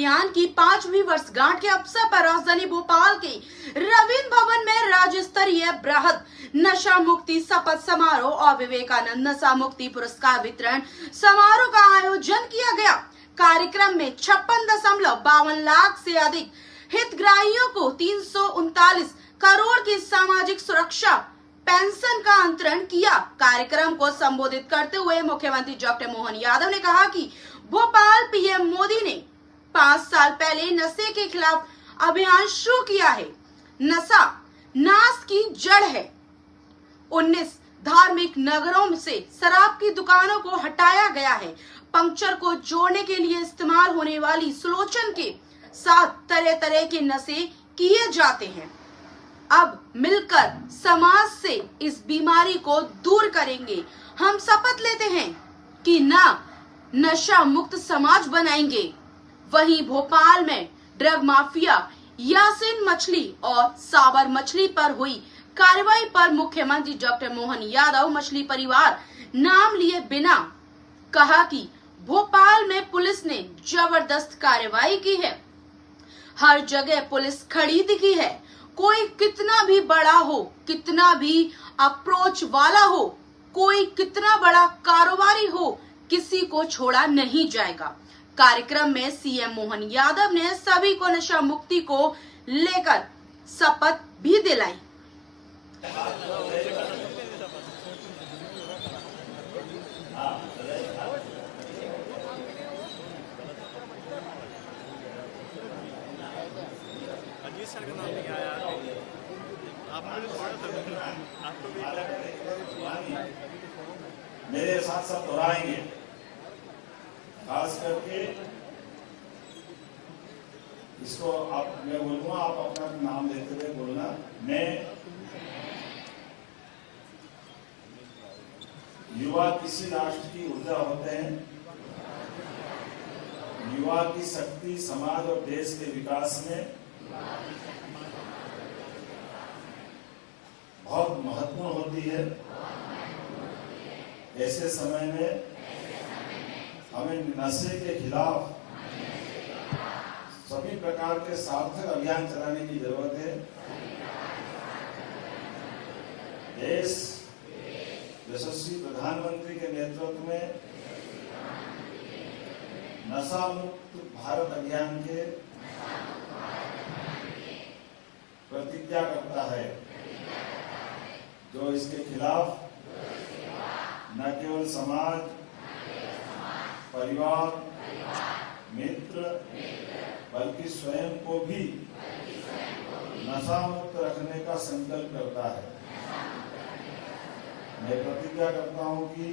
अभियान की 5वीं वर्षगांठ के अवसर पर राजधानी भोपाल के रवींद्र भवन में राज्य स्तरीय बृहद नशा मुक्ति शपथ समारोह और विवेकानंद नशा मुक्ति पुरस्कार वितरण समारोह का आयोजन किया गया। कार्यक्रम में 56.52 लाख से अधिक हितग्राहियों को 339 करोड़ की सामाजिक सुरक्षा पेंशन का अंतरण किया। कार्यक्रम को संबोधित करते हुए मुख्यमंत्री डॉक्टर मोहन यादव ने कहा कि भोपाल पीएम मोदी ने 5 साल पहले नशे के खिलाफ अभियान शुरू किया है। नशा नाश की जड़ है। 19 धार्मिक नगरों से शराब की दुकानों को हटाया गया है। पंक्चर को जोड़ने के लिए इस्तेमाल होने वाली सुलोचन के साथ तरह तरह के नशे किए जाते हैं। अब मिलकर समाज से इस बीमारी को दूर करेंगे। हम शपथ लेते हैं कि नशा मुक्त समाज बनाएंगे। वहीं भोपाल में ड्रग माफिया यासीन मछली और साबर मछली पर हुई कार्रवाई पर मुख्यमंत्री डॉक्टर मोहन यादव मछली परिवार नाम लिए बिना कहा कि भोपाल में पुलिस ने जबरदस्त कार्रवाई की है। हर जगह पुलिस खड़ी दिखी है। कोई कितना भी बड़ा हो, कितना भी अप्रोच वाला हो, कोई कितना बड़ा कारोबारी हो, किसी को छोड़ा नहीं जाएगा। कार्यक्रम में सीएम मोहन यादव ने सभी को नशा मुक्ति को लेकर शपथ भी दिलाई। मेरे साथ सब दोहराएंगे, खास करके इसको आप मैं बोलूंगा, आप अपना नाम लेते हुए बोलना। मैं युवा किसी राष्ट्र की ऊर्जा होते हैं। युवा की शक्ति समाज और देश के विकास में बहुत महत्वपूर्ण होती है। ऐसे समय में हमें नशे के खिलाफ सभी प्रकार के सार्थक अभियान चलाने की जरूरत है। देश यशस्वी प्रधानमंत्री के नेतृत्व में नशा मुक्त भारत अभियान के प्रतिज्ञा करता है, जो इसके खिलाफ न केवल समाज, परिवार, मित्र, बल्कि स्वयं को भी नशा मुक्त रखने का संकल्प करता है। मैं प्रतिज्ञा करता हूं कि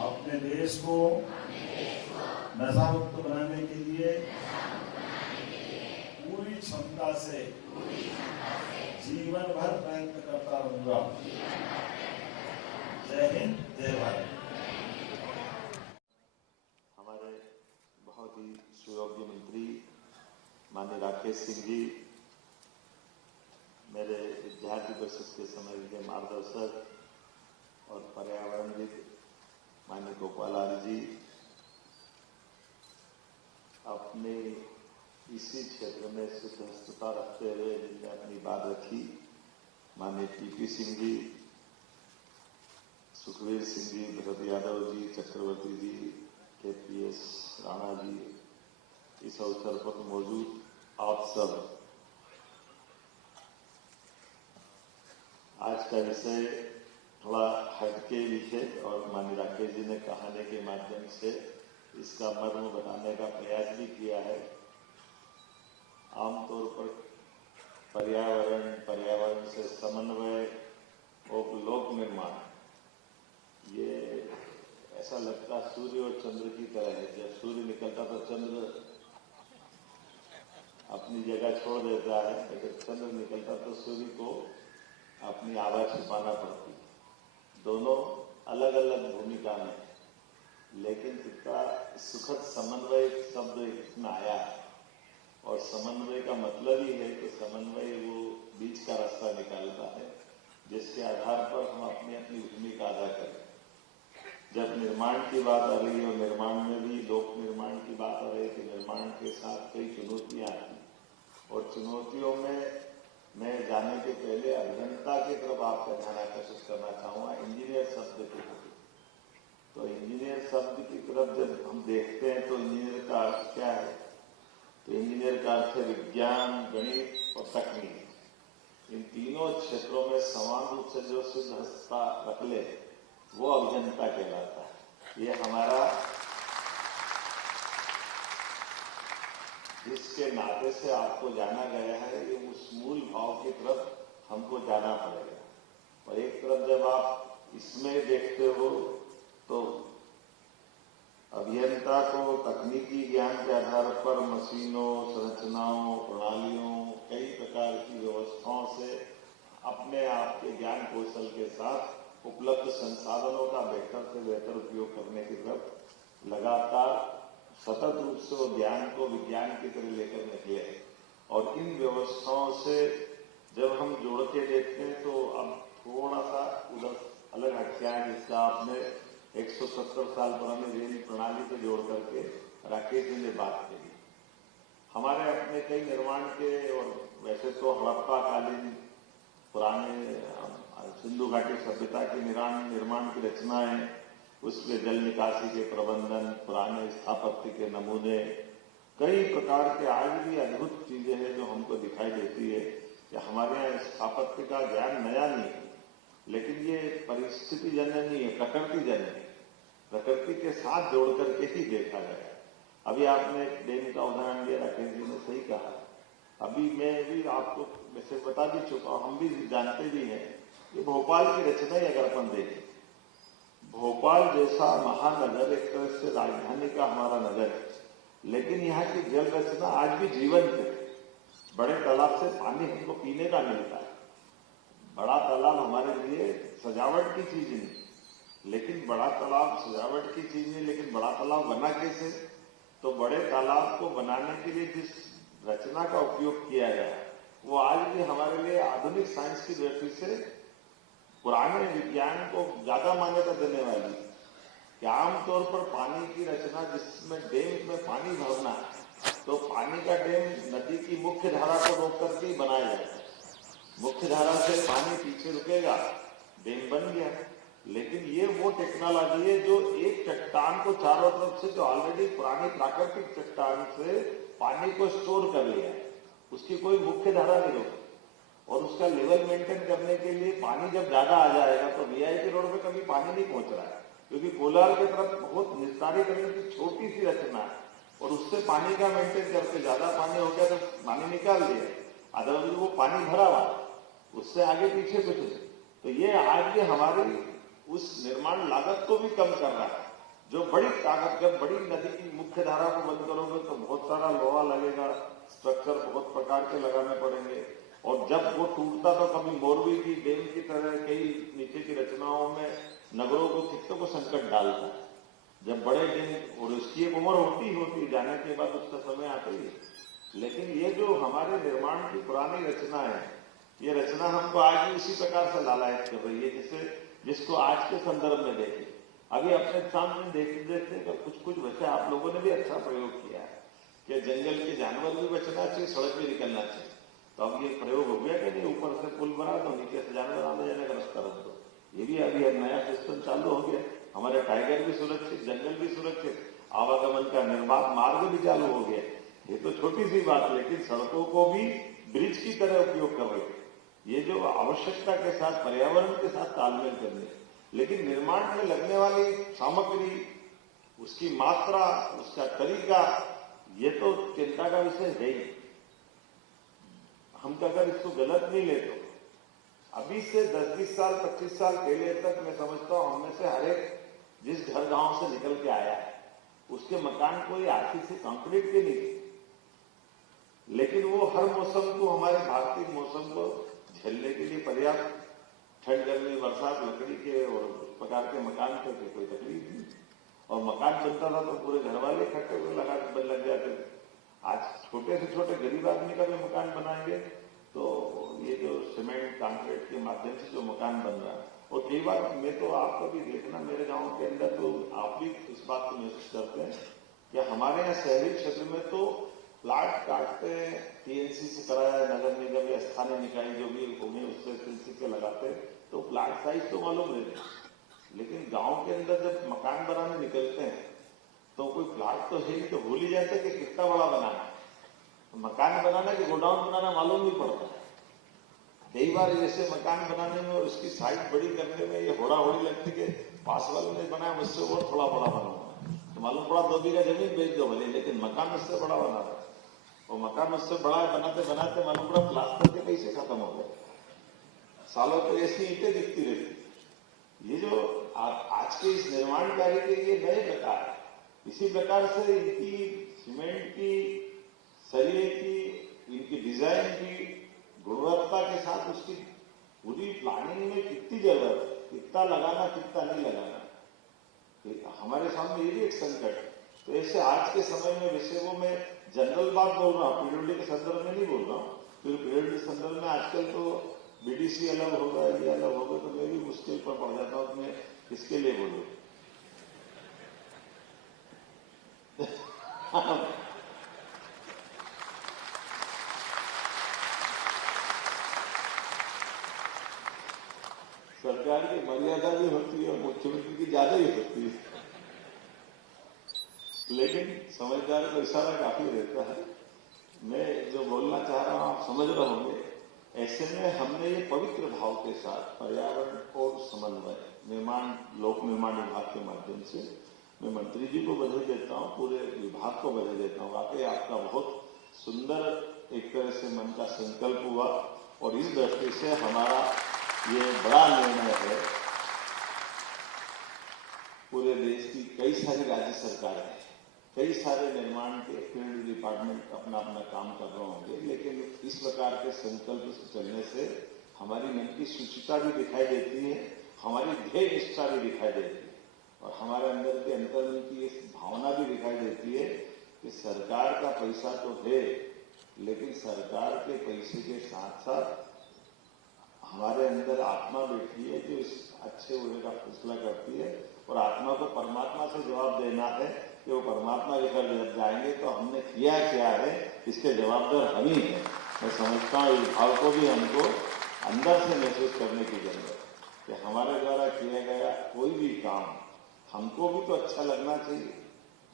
अपने देश को नशा मुक्त बनाने के लिए पूरी क्षमता से जीवन भर प्रयत्न करता रहूंगा। जय हिंद, जय भारत। हमारे बहुत ही सुयोग्य मंत्री माननीय राकेश सिंह जी, मेरे विद्यार्थी परिषद के समय के मार्गदर्शक और पर्यावरणविद माननीय गोपाल आर्य जी, अपने इसी क्षेत्र में सिद्धहस्तता रखते हुए जिनने अपनी बात रखी, माननीय पीपी सिंह जी, सुखवीर सिंह जी, भरत यादव जी, चक्रवर्ती जी, केपीएस राणा जी, इस अवसर पर मौजूद आप सब। आज का विषय थोड़ा हटके विषय और माननीय राकेश जी ने कहानी के माध्यम से इसका मर्म बताने का प्रयास भी किया है। आमतौर पर पर्यावरण से समन्वय और लोक निर्माण, ये ऐसा लगता सूर्य और चंद्र की तरह है। जब सूर्य निकलता तो चंद्र अपनी जगह छोड़ देता है, लेकिन चंद्र निकलता तो सूर्य को अपनी आभा छिपाना पड़ती। दोनों अलग अलग भूमिका में, लेकिन इसका सुखद समन्वय शब्द इसमें आया है। और समन्वय का मतलब ही है कि समन्वय वो बीच का रास्ता निकालता है, जिसके आधार पर हम अपनी अपनी भूमिका अदा करें। जब निर्माण की बात आ रही है और निर्माण में भी लोक निर्माण की बात आ रही है कि निर्माण निर्माण के साथ कई चुनौतियां आती, और चुनौतियों में मैं जाने के पहले अभियंता की तरफ आपका ध्यान आकर्षित करना चाहूंगा, इंजीनियर शब्द की तरफ। तो इंजीनियर शब्द की तरफ जब हम देखते हैं तो इंजीनियर का अर्थ क्या है? तो इंजीनियर का अर्थ है विज्ञान, गणित और तकनीक। इन तीनों क्षेत्रों में समान रूप से जो सिद्धहस्ता रख ले वो अभियंता कहलाता है। ये हमारा जिसके नाते से आपको जाना गया है, ये उस मूल भाव की तरफ हमको जाना पड़ेगा। और एक तरफ जब आप इसमें देखते हो तो अभियंता को तकनीकी ज्ञान के आधार पर मशीनों, संरचनाओं, प्रणालियों, कई प्रकार की व्यवस्थाओं से अपने आप के ज्ञान कौशल के साथ उपलब्ध संसाधनों का बेहतर से बेहतर उपयोग करने की तरफ लगातार सतत रूप से वो ज्ञान को विज्ञान की तरह लेकर निकले। और इन व्यवस्थाओं से जब हम जोड़ के देखते हैं तो अब थोड़ा सा उधर अलग हटका है, जिसका आपने 170 साल पुरानी रेल प्रणाली को जोड़ करके राकेश जी ने बात करी। हमारे अपने कई निर्माण के, और वैसे तो हड़प्पा कालीन पुराने सिंधु घाटी सभ्यता के निर्माण की रचनाएं, उसमें जल निकासी के प्रबंधन, पुराने स्थापत्य के नमूने, कई प्रकार के आज भी अद्भुत चीजें हैं जो हमको दिखाई देती है कि हमारे यहाँ स्थापत्य का ज्ञान नया नहीं है, लेकिन ये परिस्थिति जन्य नहीं है, प्रकृति जन्य है। प्रकृति के साथ जोड़ करके ही देखा गया। अभी आपने डेम का उदाहरण दिया, राकेश जी ने सही कहा। अभी मैं भी आपको वैसे बता भी चुका हूं, हम भी जानते भी हैं कि भोपाल की रचना ही अगर अपन देखें, भोपाल जैसा महानगर एक तरह से राजधानी का हमारा नगर है, लेकिन यहाँ की जल रचना आज भी जीवंत है। बड़े तालाब से पानी हमको पीने का मिलता है। बड़ा तालाब हमारे लिए सजावट की चीज नहीं, लेकिन बड़ा तालाब सजावट की चीज नहीं, लेकिन बड़ा तालाब बना कैसे? तो बड़े तालाब को बनाने के लिए जिस रचना का उपयोग किया गया वो आज भी हमारे लिए आधुनिक साइंस की दृष्टि से पुराने विज्ञान को ज्यादा मान्यता देने वाली है। कि आमतौर पर पानी की रचना जिसमें डैम में पानी भरना है, तो पानी का डैम नदी की मुख्य धारा को रोक करके ही बनाया जाता है। मुख्य धारा से पानी पीछे रुकेगा, डैम बन गया। लेकिन ये वो टेक्नोलॉजी है जो एक चट्टान को चारों तरफ से, जो ऑलरेडी पुरानी प्राकृतिक चट्टान से पानी को स्टोर कर लिया है, उसकी कोई मुख्य धारा नहीं रोकती। और उसका लेवल मेंटेन करने के लिए पानी जब ज्यादा आ जाएगा तो वीआईपी रोड पे कभी पानी नहीं पहुंच रहा है, क्योंकि कोलार की तरफ बहुत निस्तारीकरण की छोटी सी रचना है, और उससे पानी का मेंटेन करके ज्यादा पानी हो गया तो पानी निकाल दिया, अदरवाइज वो पानी भरा हुआ, उससे आगे पीछे कुछ नहीं। तो ये आज भी हमारी उस निर्माण लागत को भी कम कर रहा है। जो बड़ी ताकत, जब बड़ी नदी की मुख्य धारा को बंद करोगे तो बहुत सारा लोहा लगेगा, स्ट्रक्चर बहुत प्रकार के लगाने पड़ेंगे, और जब वो टूटता तो कभी मोरबी की डैम की तरह कई नीचे की रचनाओं में नगरों को, कितनों को संकट डालता है। जब बड़े डैम, और उसकी एक उम्र होती जाने के बाद उसका समय आता ही है। लेकिन ये जो हमारे निर्माण की पुरानी रचना है, ये रचना हमको आज भी उसी प्रकार से लालायित कर रही है जिसको आज के संदर्भ में देखें। अभी अपने सामने देखते तो कुछ वैसे आप लोगों ने भी अच्छा प्रयोग किया है कि जंगल के जानवर भी बचना चाहिए, सड़क भी निकलना चाहिए। तो अब ये प्रयोग हो गया कि नहीं, ऊपर से पुल बना दो, नीचे से जानवर आने जाने का रास्ता रख दो। ये भी अभी अब नया सिस्टम चालू हो गया। हमारे टाइगर भी सुरक्षित, जंगल भी सुरक्षित, आवागमन का निर्बाध मार्ग भी चालू हो गया। ये तो छोटी सी बात, लेकिन सड़कों को भी ब्रिज की तरह उपयोग कर रहे हैं। ये जो आवश्यकता के साथ, पर्यावरण के साथ तालमेल करने, लेकिन निर्माण में लगने वाली सामग्री, उसकी मात्रा, उसका तरीका, ये तो चिंता का विषय है ही। हम तो अगर इसको गलत नहीं लेते, अभी से 10-20 साल 25 साल पहले तक मैं समझता हूं हमें से हर एक जिस घर गांव से निकल के आया है उसके मकान कोई आर्थिक से कंक्रीट के नहीं, लेकिन वो हर मौसम को, हमारे भारतीय मौसम को झेलने के लिए पर्याप्त ठंड, गर्मी, बरसात, लकड़ी के और उस प्रकार के मकान थे, कोई तकलीफ नहीं। और मकान बनता था तो पूरे घर वाले इकट्ठे हुए लग जाते थे। आज छोटे से छोटे गरीब आदमी का भी मकान बनाएंगे तो ये जो सीमेंट कंक्रीट के माध्यम से जो मकान बन रहा है, और कई बार मैं तो आपको भी देखना, मेरे गांव के अंदर तो आप भी इस बात को महसूस करते हैं कि हमारे यहाँ शहरी क्षेत्र में तो प्लाट काटते हैं, टीएनसी से कराया, नगर निगम या स्थानीय निकाय जो भी होंगे उससे टीएनसी के लगाते हैं, तो प्लाट साइज तो मालूम रहते, लेकिन गांव के अंदर जब मकान बनाने निकलते हैं तो कोई प्लाट तो है ही, तो भूल ही जाते कि कितना बड़ा बनाना है। तो मकान बनाना कि गोडाउन बनाना मालूम नहीं पड़ता है। कई बार जैसे मकान बनाने में और उसकी साइज बड़ी करने में ये होड़ा होड़ी लगती कि पास वाले ने बनाया मुझसे और थोड़ा बड़ा बनाऊंगा, तो मालूम पड़ा 2 बीघा जमीन बेच दो भले, लेकिन मकान मुझसे बड़ा बना रहा है। और मकान मुझसे बड़ा बनाते बनाते मालूम पड़ा प्लास्टर के पैसे खत्म हो गए, सालों तक ऐसी ईंटें दिखती रहती। ये जो आज के इस निर्माण कार्य के ये नए प्रकार है, इसी प्रकार से इनकी सीमेंट की, सरिये की, इनकी डिजाइन की गुणवत्ता के साथ उसकी पूरी प्लानिंग में कितनी जरूरत है, कितना लगाना कितना नहीं लगाना, हमारे सामने ये भी एक संकट है। तो ऐसे आज के समय में वैसे वो मैं जनरल बात बोल रहा हूँ, पीडब्ल्यूडी के संदर्भ में नहीं बोल रहा हूँ, क्योंकि पीडब्ल्यूडी के संदर्भ में आजकल तो बीडीसी अलग होगा, ये अलग होगा, तो मैं भी मुश्किल पर पड़ जाता हूँ कि मैं किसके लिए बोलूँ। सरकार की मर्यादा भी होती है और मुख्यमंत्री की ज्यादा ही होती है, लेकिन समझदार को इशारा काफी रहता है। मैं जो बोलना चाह रहा हूं आप समझ रहे होंगे। ऐसे में हमने ये पवित्र भाव के साथ पर्यावरण और समन्वय निर्माण लोक निर्माण विभाग के माध्यम से मैं मंत्री जी को बधाई देता हूं, पूरे विभाग को बधाई देता हूं। वाकई आपका बहुत सुंदर एक तरह से मन का संकल्प हुआ और इस दृष्टि से हमारा ये बड़ा निर्णय है। पूरे देश की कई सारी राज्य सरकारें, कई सारे निर्माण के फील्ड डिपार्टमेंट अपना अपना काम कर रहे होंगे, लेकिन इस प्रकार के संकल्प से चलने से हमारी मन की शुचिता भी दिखाई देती है, हमारी ध्येय निष्ठा भी दिखाई देती है और हमारे अंदर के अंतर्मन की इस भावना भी दिखाई देती है कि सरकार का पैसा तो है, लेकिन सरकार के पैसे के साथ साथ हमारे अंदर आत्मा बैठी है जो इस अच्छे बुरे का फैसला करती है और आत्मा को परमात्मा से जवाब देना है कि वो परमात्मा लेकर जब जाएंगे तो हमने किया क्या है, इसके जवाबदार हम ही हैं। मैं समझता हूँ इस भाव को भी हमको अंदर से महसूस करने की जरूरत है कि हमारे द्वारा किया गया कोई भी काम हमको भी तो अच्छा लगना चाहिए।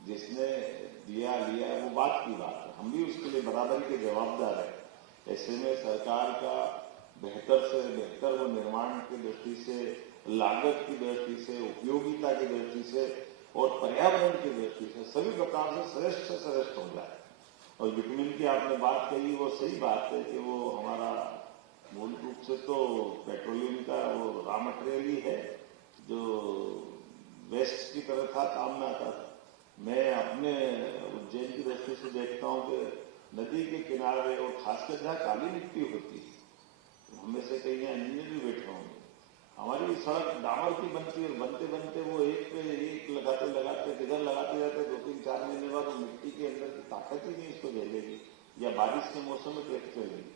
जिसने दिया लिया वो बात की बात है, हम भी उसके लिए बराबरी के जवाबदार है। ऐसे में सरकार का बेहतर से बेहतर वो निर्माण की दृष्टि से, लागत की दृष्टि से, उपयोगिता की दृष्टि से और पर्यावरण की दृष्टि से सभी प्रकार से श्रेष्ठ से श्रेष्ठ हो जाए। और विटामिन की आपने बात कही वो सही बात है कि वो हमारा मूल रूप से तो पेट्रोलियम का वो रॉ मटेरियल ही है जो वेस्ट की तरह था, काम में आता था। मैं अपने उज्जैन की दृष्टि से देखता हूँ कि नदी के किनारे और खासकर जहाँ काली मिट्टी होती है, हमें से कई यहाँ इंजीनियर भी बैठे होंगे, हमारी सड़क डामर की बनती है और बनते बनते वो एक पे एक लगाते लगाते किधर लगाते जाते 2-3-4 महीने बाद वो मिट्टी के अंदर की ताकत ही नहीं इसको झेलेगी या बारिश के मौसम में कैसे चलेगी।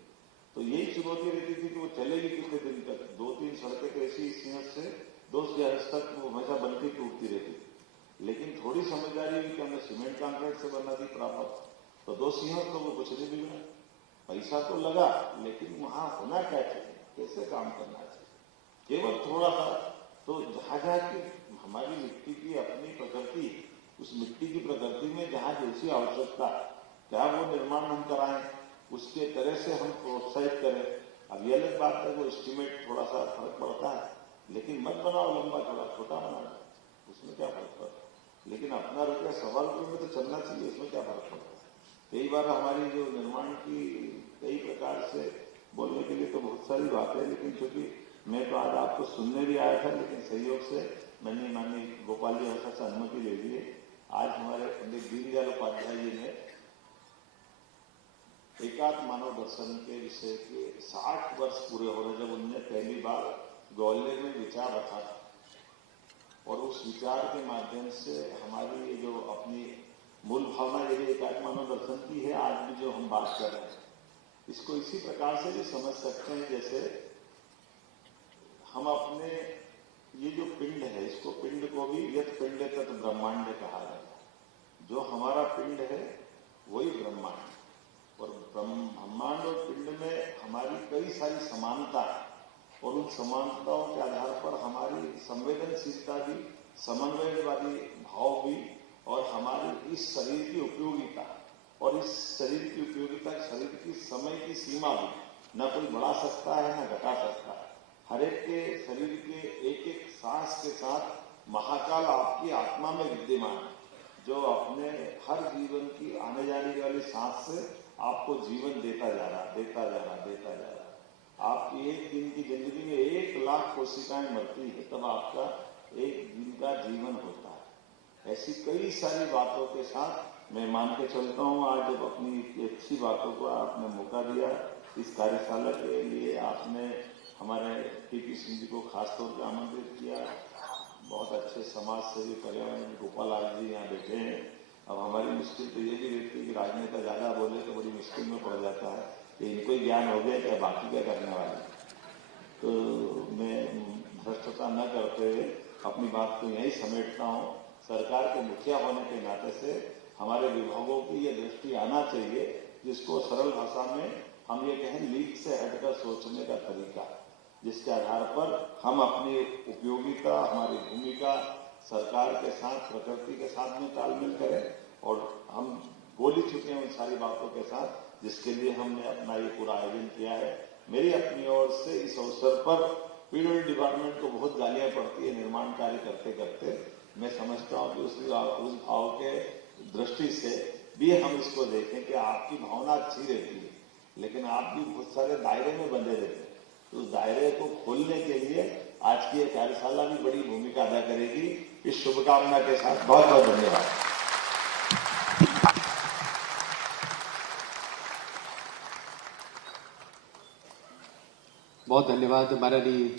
तो यही चुनौती रहती थी कि वो चलेगी कितने दिन तक। 2-3 सड़कें तो ऐसी सिंहत से 2 सिंहत तक वो हमेशा बनती टूटती रहती थी, लेकिन थोड़ी समझदारी हुई कि हमने सीमेंट कॉन्क्रीट से बना दी प्रॉपर, तो 2 सिंहत तो वो कुछ नहीं बिगड़ा। पैसा तो लगा, लेकिन वहां होना क्या चाहिए, कैसे काम करना चाहिए, केवल थोड़ा सा। तो जहां जहां की हमारी मिट्टी की अपनी प्रकृति, उस मिट्टी की प्रकृति में जहां जैसी आवश्यकता क्या वो निर्माण हम कराएं, उसके तरह से हम प्रोत्साहित करें। अब ये अलग बात है वो एस्टिमेट थोड़ा सा फर्क पड़ता है, लेकिन मत बनाओ लंबा थोड़ा छोटा बनाना, उसमें क्या फर्क पड़ता है। लेकिन अपना रुपया 1.25 रुपये में तो चलना चाहिए, इसमें क्या फर्क पड़ता है। कई बार हमारी जो निर्माण की कई प्रकार से बोलने के लिए तो बहुत सारी बात है, लेकिन क्योंकि मैं तो आज आपको सुनने भी आया था, लेकिन सहयोग से मैंने माननीय गोपाल जी हर्षा से अनुमति ले ली है। आज हमारे पंडित दीनदयाल उपाध्याय जी ने एकात्म मानव दर्शन के विषय के 60 वर्ष पूरे हो रहे, जब उनने पहली बार ग्वालियर में विचार रखा था और उस विचार के माध्यम से हमारी ये जो अपनी मूल भावना यदि एकात्म मानव दर्शन की है, आज भी जो हम बात कर रहे हैं इसको इसी प्रकार से भी समझ सकते हैं जैसे हम अपने ये जो पिंड है, इसको पिंड को भी यत पिंड तत् ब्रह्मांड कहा जाता है। जो हमारा पिंड है वही ब्रह्मांड, और ब्रह्मांड और पिंड में हमारी कई सारी समानता है, और उन समानताओं के आधार पर हमारी संवेदनशीलता भी, समन्वयवादी भाव भी, और हमारी इस शरीर की उपयोगिता और इस शरीर की उपयोगिता, शरीर की समय की सीमा भी न कोई बढ़ा सकता है न घटा सकता है। हर एक के शरीर के एक एक सांस के साथ महाकाल आपकी आत्मा में विद्यमान है, जो अपने हर जीवन की आने जाने वाली सांस से आपको जीवन देता जा रहा। आपकी एक दिन की जिंदगी में 1 लाख कोशिकाएं मरती है, तब आपका एक दिन का जीवन होता है। ऐसी कई सारी बातों के साथ मैं मान के चलता हूँ। आज जब अपनी अच्छी बातों को आपने मौका दिया, इस कार्यशाला के लिए आपने हमारे टीपी सिंह जी को खासतौर पर आमंत्रित किया। बहुत अच्छे समाज सेवी पर्यावरण गोपाल लाल जी यहाँ बैठे हैं। अब हमारी मुश्किल तो ये भी रहती है कि राजनेता ज्यादा बोले तो बड़ी मुश्किल में पड़ जाता है कि इनको ही ज्ञान हो गया क्या, बाकी क्या करने वाले। तो मैं भ्रष्टता न करते हुए अपनी बात को यही समेटता हूँ। सरकार के मुखिया होने के नाते से हमारे विभागों की ये दृष्टि आना चाहिए, जिसको सरल भाषा में हम ये कहें लीक से हटकर सोचने का तरीका, जिसके आधार पर हम अपनी उपयोगिता, हमारी भूमिका सरकार के साथ, प्रकृति के साथ में तालमेल करें, और हम बोल ही चुके हैं उन सारी बातों के साथ जिसके लिए हमने अपना ये पूरा आयोजन किया है। मेरी अपनी ओर से इस अवसर पर पीडब्ल्यूडी डिपार्टमेंट को बहुत गालियां पड़ती है निर्माण कार्य करते करते। मैं समझता हूं कि उस भाव के दृष्टि से भी हम इसको देखें कि आपकी भावना अच्छी रहती है, लेकिन आप भी बहुत सारे दायरे में बंधे रहते हैं। तो उस दायरे को खोलने के लिए आज की ये कार्यशाला भी बड़ी भूमिका अदा करेगी। इस शुभकामना के साथ बहुत बहुत धन्यवाद। बहुत धन्यवाद माननीय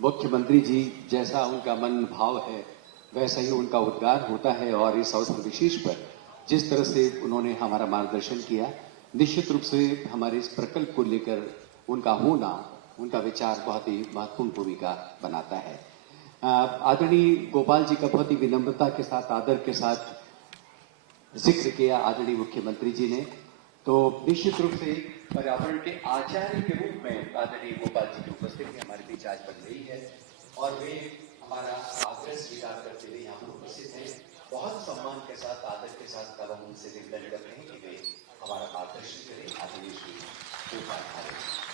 मुख्यमंत्री जी। जैसा उनका मन भाव है वैसा ही उनका उद्गार होता है, और इस अवसर विशेष पर जिस तरह से उन्होंने हमारा मार्गदर्शन किया, निश्चित रूप से हमारे इस प्रकल्प को लेकर उनका होना, उनका विचार बहुत ही महत्वपूर्ण भूमिका बनाता है। आदरणीय गोपाल जी का बहुत ही विनम्रता के साथ, आदर के साथ जिक्र किया आदरणीय मुख्यमंत्री जी ने। तो निश्चित रूप से पर्यावरण के आचार्य के रूप में आदरणीय गोपाल जी की उपस्थिति हमारे बीच आज बन रही है, और वे हमारा आग्रह स्वीकार करते हुए यहाँ पर उपस्थित हैं। बहुत सम्मान के साथ, आदर के साथ तब हम उनसे निवेदन करते हैं कि वे हमारा मार्गदर्शन करें। आदरणीय श्री गोपाल जी।